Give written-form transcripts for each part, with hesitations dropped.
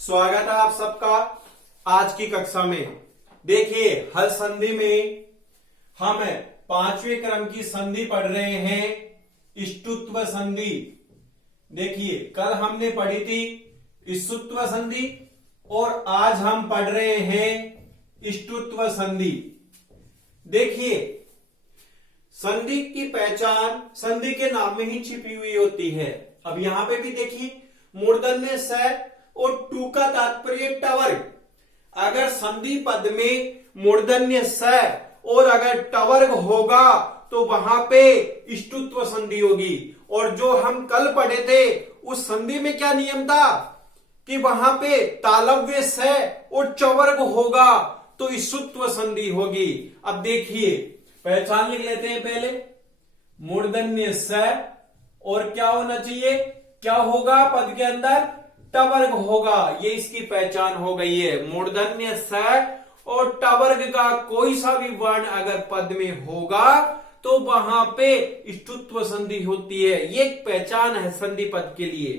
स्वागत है आप सबका आज की कक्षा में। देखिए, हल संधि में हम पांचवें क्रम की संधि पढ़ रहे हैं, इष्टुत्व संधि। देखिए, कल हमने पढ़ी थी इष्टुत्व संधि और आज हम पढ़ रहे हैं इष्टुत्व संधि। देखिए, संधि की पहचान संधि के नाम में ही छिपी हुई होती है। अब यहां पे भी देखिए, मूर्धन्य स और टू का तात्पर्य टवर्ग। अगर संधि पद में मूर्धन्य स और अगर टवर्ग होगा तो वहां पे इष्टुत्व संधि होगी। और जो हम कल पढ़े थे उस संधि में क्या नियम था कि वहां पे तालव्य स और चवर्ग होगा तो इष्टुत्व संधि होगी। अब देखिए, पहचान लिख लेते हैं पहले। मूर्धन्य स और क्या होना चाहिए, क्या होगा पद के अंदर, टवर्ग होगा। ये इसकी पहचान हो गई है। मूर्धन्य स और टवर्ग का कोई सा भी वर्ण अगर पद में होगा तो वहां पे इष्टुत्व संधि होती है। ये एक पहचान है संधि पद के लिए।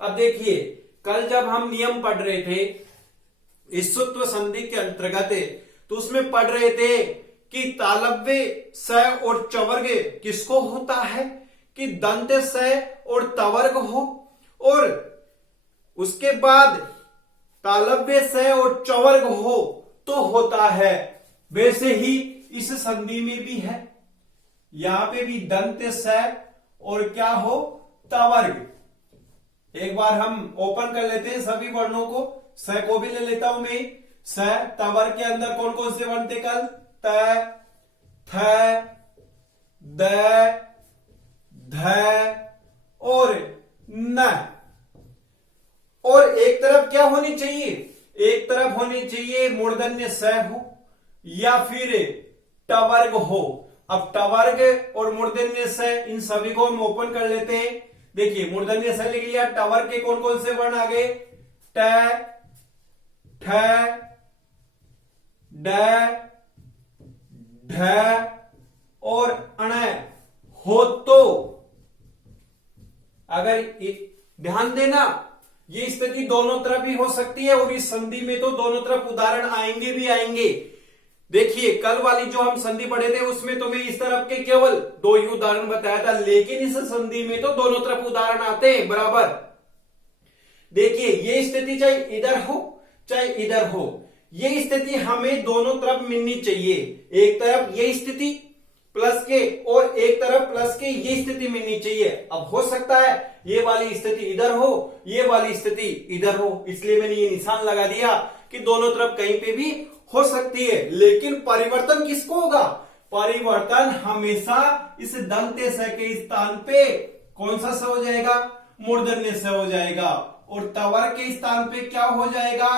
अब देखिए, कल जब हम नियम पढ़ रहे थे इष्टुत्व संधि के अंतर्गत, तो उसमें पढ़ रहे थे कि तालव्य स और चवर्ग किसको होता है कि दंत स और तवर्ग हो, और उसके बाद तालव्य स और चवर्ग हो तो होता है। वैसे ही इस संधि में भी है, यहां पे भी दंत स और क्या हो, तवर्ग। एक बार हम ओपन कर लेते हैं सभी वर्णों को। स को भी ले लेता हूं मैं। स तवर्ग के अंदर कौन कौन से वर्ण थे कल, त, थ, द, ध और न। और एक तरफ क्या होनी चाहिए, एक तरफ होनी चाहिए मूर्धन्य स हो या फिर टवर्ग हो। अब टवर्ग और मूर्धन्य स, इन सभी को हम ओपन कर लेते हैं। देखिए, मूर्धन्य स लिख लिया, टवर्ग के कौन कौन से वर्ण आ गए, ट, ठ, ड, ढ और अण हो। तो अगर ध्यान देना, ये स्थिति दोनों तरफ ही हो सकती है और इस संधि में तो दोनों तरफ उदाहरण आएंगे भी आएंगे। देखिए, कल वाली जो हम संधि पढ़े थे उसमें तो मैं इस तरफ के केवल दो ही उदाहरण बताया था, लेकिन इस संधि में तो दोनों तरफ उदाहरण आते हैं बराबर। देखिए, ये स्थिति चाहे इधर हो चाहे इधर हो, ये स्थिति हमें दोनों तरफ मिलनी चाहिए। एक तरफ ये स्थिति प्लस के और एक तरफ प्लस के, ये स्थिति मिलनी चाहिए। अब हो सकता है ये वाली स्थिति इधर हो, ये वाली स्थिति इधर हो, इसलिए मैंने ये निशान लगा दिया कि दोनों तरफ कहीं पे भी हो सकती है। लेकिन परिवर्तन किसको होगा, परिवर्तन हमेशा इस दंत स के स्थान पे कौन सा स हो जाएगा, मूर्धन्य स हो जाएगा, और तवर्ग के स्थान पे क्या हो जाएगा,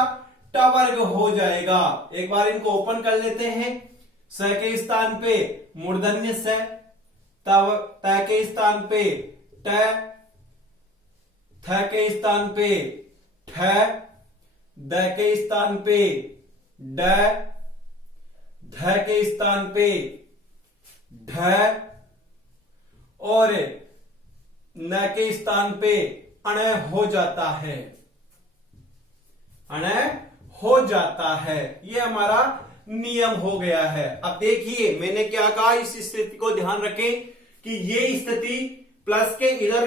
टवर्ग हो जाएगा। एक बार इनको ओपन कर लेते हैं। स के स्थान पे मूर्धन्य स, त के स्थान पे ट, थ के स्थान पे ठ, द के स्थान पे ड, ध के स्थान पे ढ और न के स्थान पे अण हो जाता है, अण हो जाता है। ये हमारा नियम हो गया है। अब देखिए, मैंने क्या कहा, इस स्थिति को ध्यान रखें कि ये स्थिति प्लस के इधर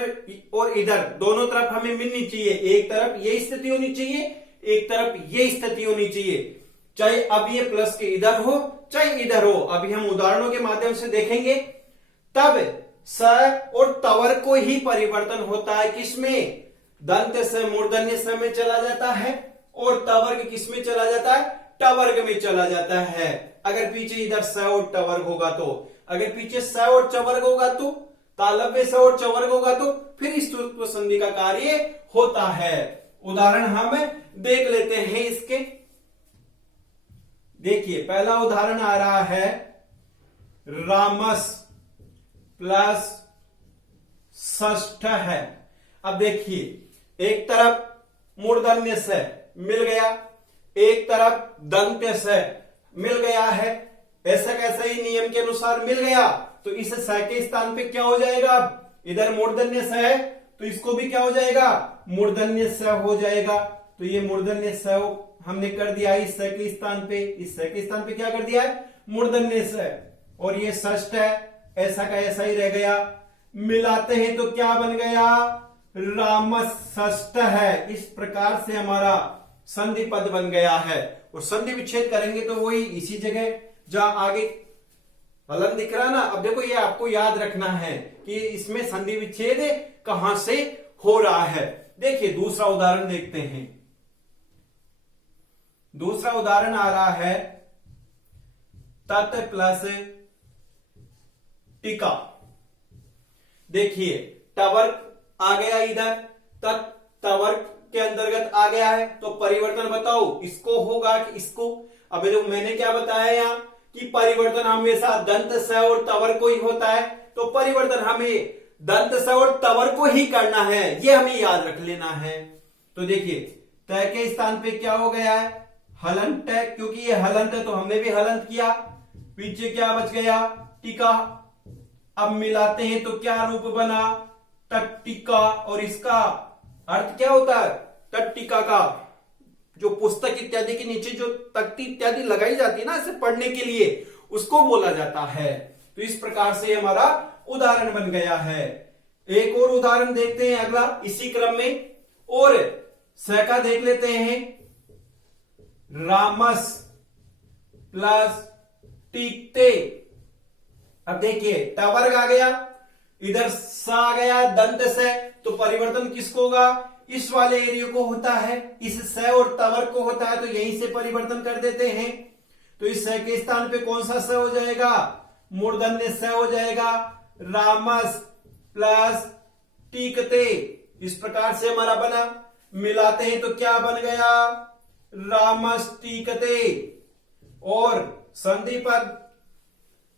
और इधर दोनों तरफ हमें मिलनी चाहिए। एक तरफ ये स्थिति होनी चाहिए, एक तरफ ये स्थिति होनी चाहिए, चाहे अब ये प्लस के इधर हो चाहे इधर हो। अभी हम उदाहरणों के माध्यम से देखेंगे। तब स और तवर्ग को ही परिवर्तन होता है, किसमें, दंत से मूर्धन्य स में चला जाता है और तवर्ग किसमें चला जाता है, टवर्ग में चला जाता है। अगर पीछे इधर स और टवर्ग होगा तो, अगर पीछे स और चवर्ग होगा तो, तालव्य स और चवर्ग होगा तो फिर इष्टुत्व संधि का कार्य होता है। उदाहरण हम देख लेते हैं इसके। देखिए, पहला उदाहरण आ रहा है, रामस प्लस षष्ठ है। अब देखिए, एक तरफ मूर्धन्य स मिल गया, एक तरफ दंत स मिल गया है। ऐसा कैसे ही नियम के अनुसार मिल गया तो इस स के स्थान पे क्या हो जाएगा, इधर मूर्धन्य स है तो इसको भी क्या हो जाएगा, मूर्धन्य स हो जाएगा। तो ये मूर्धन्य स हमने कर दिया इस स के स्थान पे, इस स के स्थान पे क्या कर दिया है, मूर्धन्य स, और ये षष्ठ है, ऐसा का ऐसा ही रह गया। मिलाते हैं तो क्या बन गया, रामषष्ठ है। इस प्रकार से हमारा संधि पद बन गया है। और संधि विच्छेद करेंगे तो वही इसी जगह जहां आगे हलन दिख रहा ना। अब देखो ये आपको याद रखना है कि इसमें संधि विच्छेद कहां से हो रहा है। देखिए दूसरा उदाहरण देखते हैं। दूसरा उदाहरण आ रहा है तत् प्लस टिका। देखिए टवर्क आ गया इधर, तवर्क के अंतर्गत आ गया है, तो परिवर्तन बताओ इसको होगा कि इसको। अब जो मैंने क्या बताया यहां कि परिवर्तन हमेशा दंत स और तवर को ही होता है, तो परिवर्तन हमें दंत स और तवर को ही करना है, ये हमें याद रख लेना है। तो देखिए तय के स्थान पे क्या हो गया है, हलंत है, क्योंकि ये हलंत है तो हमने भी हलंत किया। पीछे क्या बच गया, टीका। अब मिलाते हैं तो क्या रूप बना, टट्टिका। और इसका अर्थ क्या होता है, टट्टिका का जो पुस्तक इत्यादि के नीचे जो तख्ती इत्यादि लगाई जाती है ना इसे पढ़ने के लिए, उसको बोला जाता है। तो इस प्रकार से हमारा उदाहरण बन गया है। एक और उदाहरण देखते हैं अगला इसी क्रम में, और स का देख लेते हैं, रामस प्लस टीकते। अब देखिए टवर्ग आ गया, इधर स आ गया दंत से, तो परिवर्तन किसको होगा, इस वाले एरिया को होता है, इस स और तवर को होता है, तो यहीं से परिवर्तन कर देते हैं। तो इस स के स्थान पे कौन सा स हो जाएगा, मूर्धन्य स हो जाएगा, रामस प्लस टीकते। इस प्रकार से हमारा बना। मिलाते हैं तो क्या बन गया, रामस टीकते। और संधि पद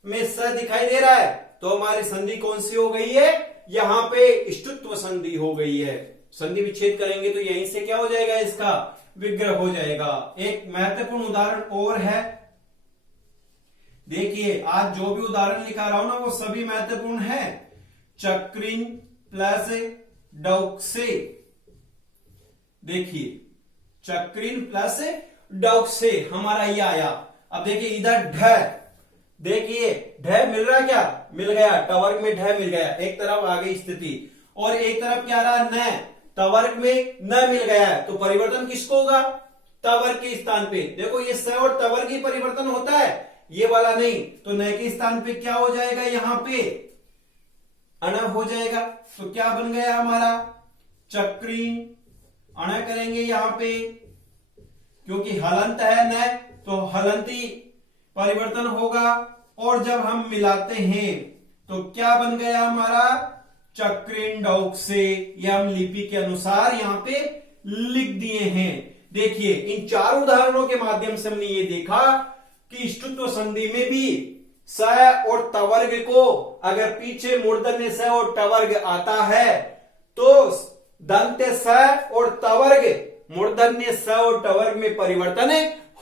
में स दिखाई दे रहा है, तो हमारी संधि कौन सी हो गई है, यहां पे इष्टुत्व संधि हो गई है। संधि विच्छेद करेंगे तो यहीं से क्या हो जाएगा, इसका विग्रह हो जाएगा। एक महत्वपूर्ण उदाहरण और है, देखिए आज जो भी उदाहरण लिखा रहा हूं ना वो सभी महत्वपूर्ण है। चक्रिन प्लस डौक्से। देखिए चक्रिन प्लस डौक्से हमारा ये आया। अब देखिए इधर ढ, देखिए ढ मिल रहा, क्या मिल गया, टवर्ग में ढ मिल गया, एक तरफ आ गई स्थिति, और एक तरफ क्या रहा, न, तवर्ग में न मिल गया है, तो परिवर्तन किसको होगा, तवर्ग के स्थान पे। देखो ये स और तवर्ग ही परिवर्तन होता है, ये वाला नहीं, तो न के स्थान पे क्या हो जाएगा, यहां पे अण हो जाएगा। तो क्या बन गया हमारा, चक्रीन। अण करेंगे यहां पे, क्योंकि हलंत है न, तो हलंती परिवर्तन होगा। और जब हम मिलाते हैं तो क्या बन गया हमारा, चक्रिन डौक्से। ये हम लिपि के अनुसार यहां पे लिख दिए हैं। देखिए इन चार उदाहरणों के माध्यम से हमने ये देखा कि इष्टुत्व संधि में भी स और तवर्ग को अगर पीछे मूर्धन्य स और टवर्ग आता है तो दंत्य स और तवर्ग मूर्धन्य स और टवर्ग में परिवर्तन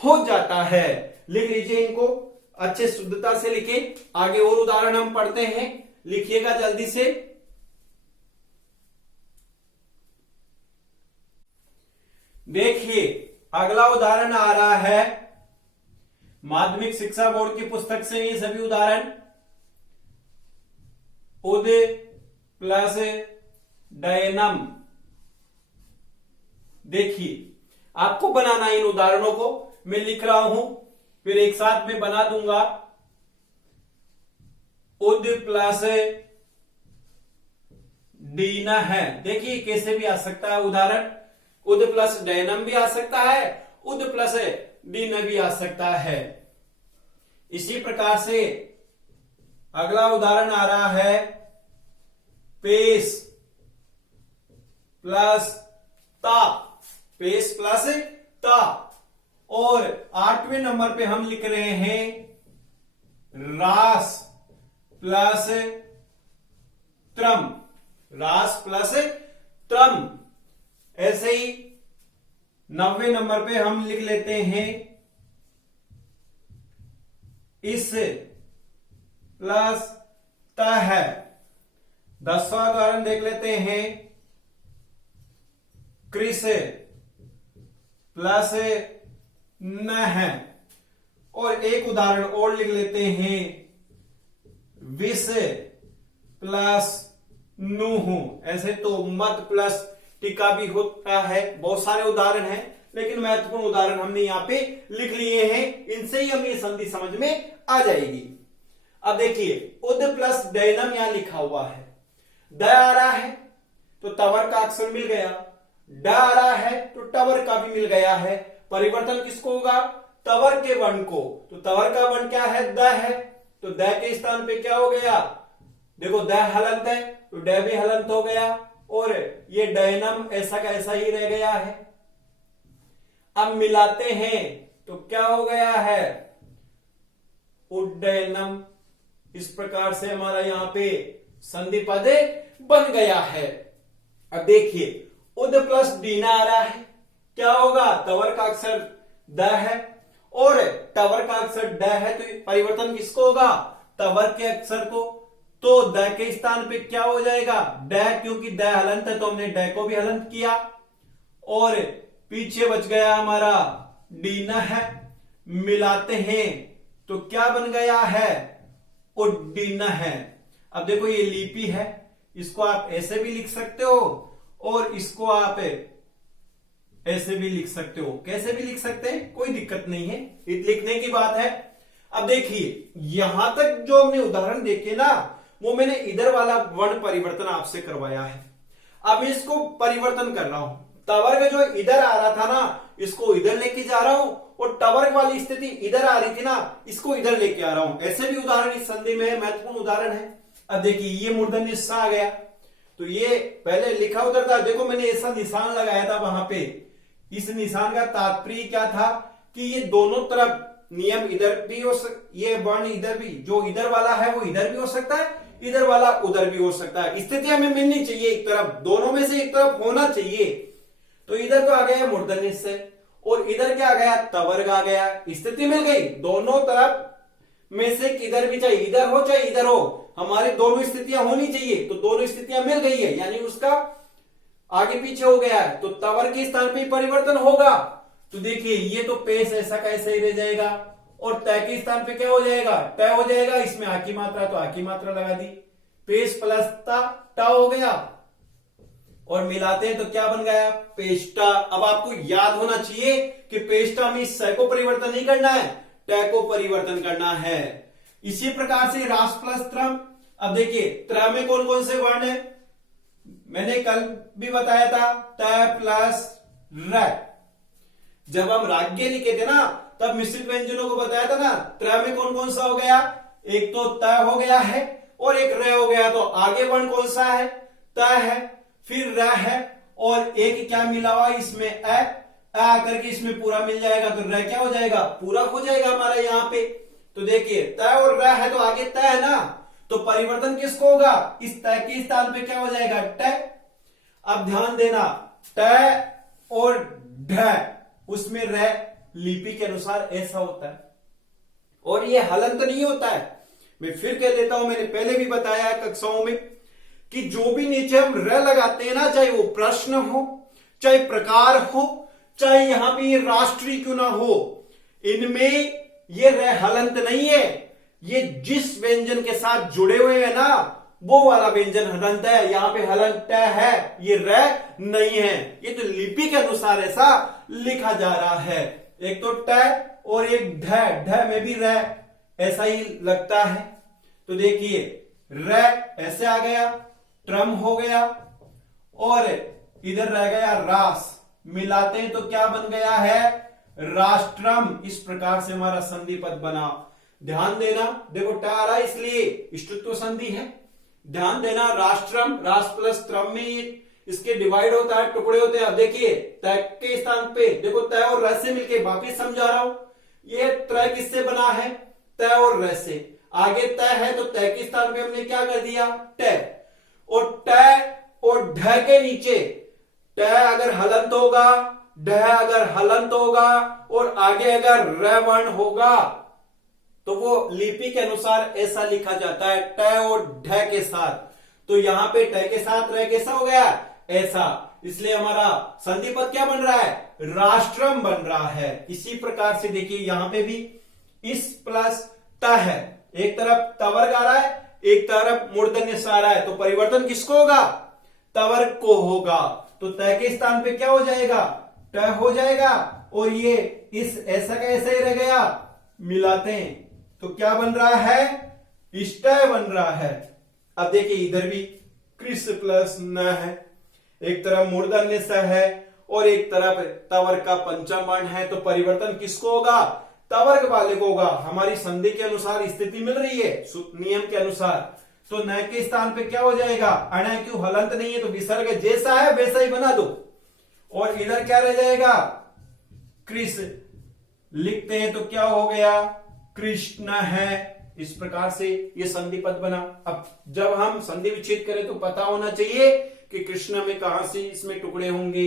हो जाता है। लिख लीजिए इनको, अच्छे शुद्धता से लिखे। आगे और उदाहरण हम पढ़ते हैं, लिखिएगा जल्दी से। देखिए अगला उदाहरण आ रहा है माध्यमिक शिक्षा बोर्ड की पुस्तक से, ये सभी उदाहरण। उद प्लस डयनम। देखिए आपको बनाना इन उदाहरणों को, मैं लिख रहा हूं फिर एक साथ में बना दूंगा। उद प्लस डीना है। देखिए कैसे भी आ सकता है उदाहरण, उद प्लस डयनम भी आ सकता है, उद प्लस डीना भी आ सकता है। इसी प्रकार से अगला उदाहरण आ रहा है पेश प्लस ता। पेश प्लस ता। और 8वें नंबर पे हम लिख रहे हैं रास प्लस त्रम। रास प्लस त्रम। ऐसे ही 9वें नंबर पे हम लिख लेते हैं इस प्लस त है। 10वां उदाहरण देख लेते हैं कृष प्लस न है। और एक उदाहरण और लिख लेते हैं, विष प्लस नुह। ऐसे तो मत प्लस टीका भी होता है। बहुत सारे उदाहरण हैं, लेकिन महत्वपूर्ण उदाहरण हमने यहां पे लिख लिए हैं। इनसे ही हमें संधि समझ में आ जाएगी। अब देखिए, उद प्लस डैनम यहां लिखा हुआ है। द आ रहा है तो तवर का अक्षर मिल गया, ड आ रहा है तो टवर का भी मिल गया है। परिवर्तन किसको होगा? तवर के वर्ण को। तो तवर का वर्ण क्या है? द है। तो द के स्थान पे क्या हो गया? देखो, द हलंत है तो ड भी हलंत हो गया, और ये डैनम ऐसा का ऐसा ही रह गया है। अब मिलाते हैं तो क्या हो गया है? उड्डयनम। इस प्रकार से हमारा यहां पे संधि पद बन गया है। अब देखिए, उद प्लस डीना आ रहा है, क्या होगा? तवर का अक्षर द है और टवर का अक्षर ड है, तो परिवर्तन किसको होगा? तवर के अक्षर को। तो द के स्थान पे क्या हो जाएगा? ड, क्योंकि द हलंत है तो हमने ड को भी हलंत किया, और पीछे बच गया हमारा डीना है। मिलाते हैं तो क्या बन गया है? उड्डीना है। अब देखो, ये लिपि है, इसको आप ऐसे भी लिख सकते हो और इसको आप ऐसे भी लिख सकते हो। कैसे भी लिख सकते हैं, कोई दिक्कत नहीं है, लिखने की बात है। अब देखिए, यहां तक जो हमने उदाहरण देखे ना, वो मैंने इधर वाला वर्ण परिवर्तन आपसे करवाया है। अब मैं इसको परिवर्तन कर रहा हूं। तवर्ग जो इधर आ रहा था ना, इसको इधर लेके जा रहा हूं, और टवर्ग वाली स्थिति इधर आ रही थी ना, इसको इधर लेके आ रहा हूं। ऐसे भी उदाहरण इस संधि में महत्वपूर्ण उदाहरण है। अब देखिए, ये मूर्धन्य स आ गया, तो ये पहले लिखा उधर था। देखो, मैंने ऐसा निशान लगाया था वहां पे। इस निशान का तात्पर्य क्या था कि ये दोनों तरफ नियम इधर भी हो ये वर्ण इधर भी, जो इधर वाला है वो इधर भी हो सकता है, इधर वाला उधर भी हो सकता है। स्थिति हमें मिलनी चाहिए एक तरफ, दोनों में से एक तरफ होना चाहिए। तो इधर तो आ गया मूर्धन्य से, और इधर क्या आ गया? तवर्ग आ गया। स्थिति मिल गई। दोनों तरफ में से किधर भी, चाहे इधर हो चाहे इधर हो, हमारे दोनों स्थितियां होनी चाहिए। तो दोनों स्थितियां मिल गई है, यानी उसका आगे पीछे हो गया है, तो तवर के स्थान पे परिवर्तन होगा। तो देखिए, ये तो पेश ऐसा का ऐसा ही रह जाएगा, और तय के स्थान पे क्या हो जाएगा? तय हो जाएगा। इसमें आ की मात्रा, तो आ की मात्रा लगा दी, पेश प्लस ता हो गया, और मिलाते हैं तो क्या बन गया? पेष्टा। अब आपको याद होना चाहिए कि पेष्टा में स को परिवर्तन नहीं करना है, ट को परिवर्तन करना है। इसी प्रकार से रास प्लस त्रम। अब देखिए, त्र में कौन कौन से वर्ण है? मैंने कल भी बताया था, त प्लस र। जब हम राज्य लिखे थे ना, तब मिश्रित व्यंजनों को बताया था ना। त्र में कौन कौन सा हो गया? एक तो त हो गया है और एक र हो गया। तो आगे वर्ण कौन सा है? त है, फिर र है, और एक क्या मिला हुआ इसमें? अ आकर के इसमें पूरा मिल जाएगा, तो र क्या हो जाएगा? पूरा हो जाएगा हमारा यहाँ पे। तो देखिए, त और र है तो आगे त है ना, तो परिवर्तन किसको होगा? इस त के स्थान पे क्या हो जाएगा? ट। अब ध्यान देना, ट और ढ, उसमें र लिपि के अनुसार ऐसा होता है, और ये हलंत नहीं होता है। मैं फिर कह देता हूं, मैंने पहले भी बताया है कक्षाओं में कि जो भी नीचे हम र लगाते हैं ना, चाहे वो प्रश्न हो, चाहे प्रकार हो, चाहे यहां पे ये राष्ट्रीय क्यों ना हो, इनमें ये र हलंत नहीं है। ये जिस व्यंजन के साथ जुड़े हुए हैं ना, वो वाला व्यंजन हलंत है। यहां पे हलंत है, ये र नहीं है। ये तो लिपि के अनुसार ऐसा लिखा जा रहा है। एक तो ट और एक ढ, ढ में भी र ऐसा ही लगता है। तो देखिए, र ऐसे आ गया, ट्रम हो गया, और इधर रह गया रास। मिलाते हैं तो क्या बन गया है? राष्ट्रम। इस प्रकार से हमारा संधि पद बना। ध्यान देना, देखो ट आ रहा है इसलिए इष्टुत्व संधि है। ध्यान देना, राष्ट्रम, रास प्लस त्रम में इसके डिवाइड होता है, टुकड़े होते हैं। अब देखिए, तय के स्थान पे देखो, तय और र से मिलके वापिस समझा रहा हूं। ये त्रय किससे बना है? तय और र से। आगे तय है तो तय के स्थान पे हमने क्या कर दिया? ट। और ट और ढ के नीचे, ट अगर हलंत होगा, ढ अगर हलंत होगा, और आगे अगर र वर्ण होगा, तो वो लिपि के अनुसार ऐसा लिखा जाता है, ट और ढ के साथ। तो यहां पे ट के साथ र कैसा हो गया? ऐसा। इसलिए हमारा संधि पद क्या बन रहा है, राष्ट्रम बन रहा है। इसी प्रकार से देखिए यहां पे भी इस प्लस त है, एक तरफ तवर्ग आ रहा है, एक तरफ मूर्धन्य स आ रहा है, तो परिवर्तन किसको होगा, तवर्ग को होगा। तो त के स्थान पे क्या हो जाएगा, ट हो जाएगा, और ये इस ऐसा का ऐसा ही रह गया, मिलाते हैं तो क्या बन रहा है, इष्टय बन रहा है। अब देखिए इधर भी कृष प्लस न है, एक तरफ मूर्धन्य स है और एक तरफ तवर्ग का पंचम वर्ण है, तो परिवर्तन किसको होगा, तवर्ग वाले को होगा। हमारी संधि के अनुसार स्थिति मिल रही है नियम के अनुसार, तो न के स्थान पे क्या हो जाएगा, अण क्यों हलंत नहीं है तो विसर्ग जैसा है वैसा ही बना दो, और इधर क्या रह जाएगा, कृष लिखते हैं तो क्या हो गया, कृष्ण है। इस प्रकार से ये संधि पद बना। अब जब हम संधि विच्छेद करें तो पता होना चाहिए कि कृष्ण में कहां से इसमें टुकड़े होंगे।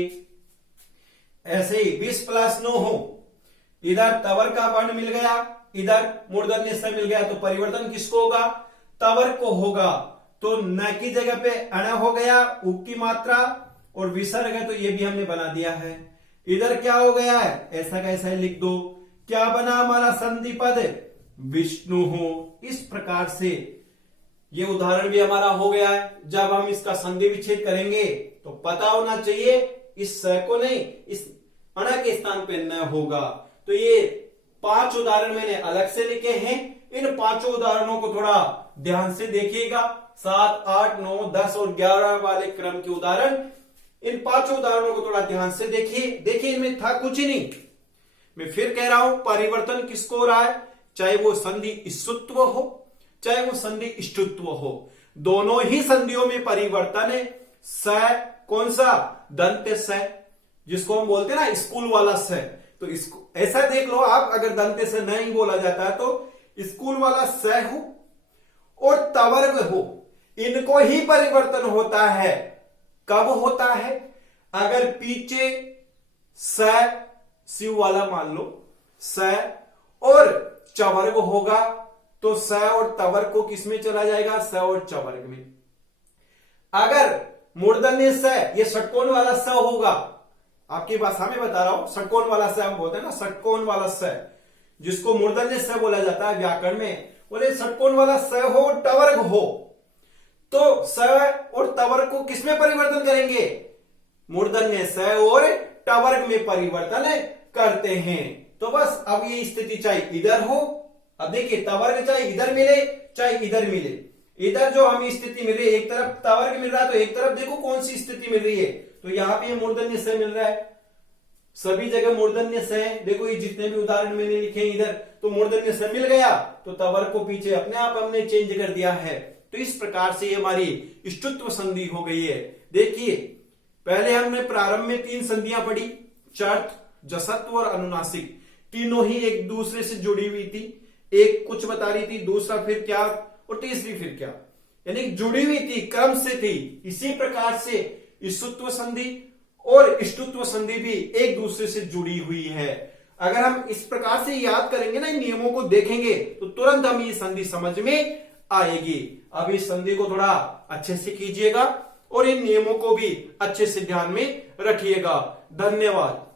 ऐसे ही 20 प्लस 9 हो, इधर तवर्ग का वर्ण मिल गया, इधर मूर्धन्य स मिल गया, तो परिवर्तन किसको होगा, तवर्ग को होगा। तो न की जगह पे अण हो गया, उप की मात्रा, और विसर्ग है तो ये भी हमने बना दिया है। इधर क्या हो गया है, ऐसा कैसा है लिख दो, क्या बना हमारा संधि पद, विष्णु हो। इस प्रकार से ये उदाहरण भी हमारा हो गया है। जब हम इसका संधि विच्छेद करेंगे तो पता होना चाहिए इस स को नहीं, इस अण के स्थान पे न होगा। तो ये 5 उदाहरण मैंने अलग से लिखे हैं, इन 5 उदाहरणों को थोड़ा ध्यान से देखिएगा। 7, 8, 9, 10 और 11 वाले क्रम के उदाहरण, इन 5 उदाहरणों को थोड़ा ध्यान से देखिए इनमें था कुछ ही नहीं। मैं फिर कह रहा हूं, परिवर्तन किसको हो रहा है, चाहे वो संधि इष्टुत्व हो चाहे वो संधि इष्टुत्व हो, दोनों ही संधियों में परिवर्तन है। स कौन सा, दंत्य स, जिसको हम बोलते हैं ना स्कूल वाला स, तो इसको ऐसा देख लो आप, अगर दंत्य स नहीं बोला जाता है तो स्कूल वाला स हो और तवर्ग हो, इनको ही परिवर्तन होता है। कब होता है, अगर पीछे स शिव वाला मान लो स और चवर्ग होगा, तो स और तवर्ग को किसमें चला जाएगा, स और चवर्ग में। अगर मूर्धन्य स, ये षटकोण वाला स होगा, आपकी भाषा में बता रहा हूं, षटकोण वाला स हम बोलते हैं ना, षटकोण वाला स, जिसको मूर्धन्य स बोला जाता है व्याकरण में, बोले षटकोण वाला स हो टवर्ग हो, तो स और तवर्ग को किसमें परिवर्तन करेंगे, मूर्धन्य स और टवर्ग में परिवर्तन करते हैं। तो बस अब ये स्थिति चाहे इधर हो, अब देखिए तवर्ग चाहे इधर मिले चाहे इधर मिले, इधर जो हमें स्थिति मिल रही है, एक तरफ तवर्ग मिल रहा है तो एक तरफ देखो कौन सी स्थिति मिल रही है, तो यहाँ पे मूर्धन्य स मिल रहा है, सभी जगह मूर्धन्य स है। देखो ये जितने भी उदाहरण मैंने लिखे हैं इधर, तो मूर्धन्य स मिल गया, तो तवर्ग को पीछे अपने आप हमने चेंज कर दिया है। तो इस प्रकार से हमारी इष्टुत्व संधि हो गई है। देखिए पहले हमने प्रारंभ में 3 संधियां पढ़ी, चर्त, जसत्व और अनुनासिक, तीनों ही एक दूसरे से जुड़ी हुई थी, एक कुछ बता रही थी, दूसरा फिर क्या और तीसरी फिर क्या, यानी जुड़ी हुई थी, क्रम से थी। इसी प्रकार से इष्टुत्व संधि और इष्टुत्व संधि भी एक दूसरे से जुड़ी हुई है। अगर हम इस प्रकार से याद करेंगे ना, इन नियमों को देखेंगे तो तुरंत हम ये संधि समझ में आएगी। अब इस संधि को थोड़ा अच्छे से कीजिएगा और इन नियमों को भी अच्छे से ध्यान में रखिएगा। धन्यवाद।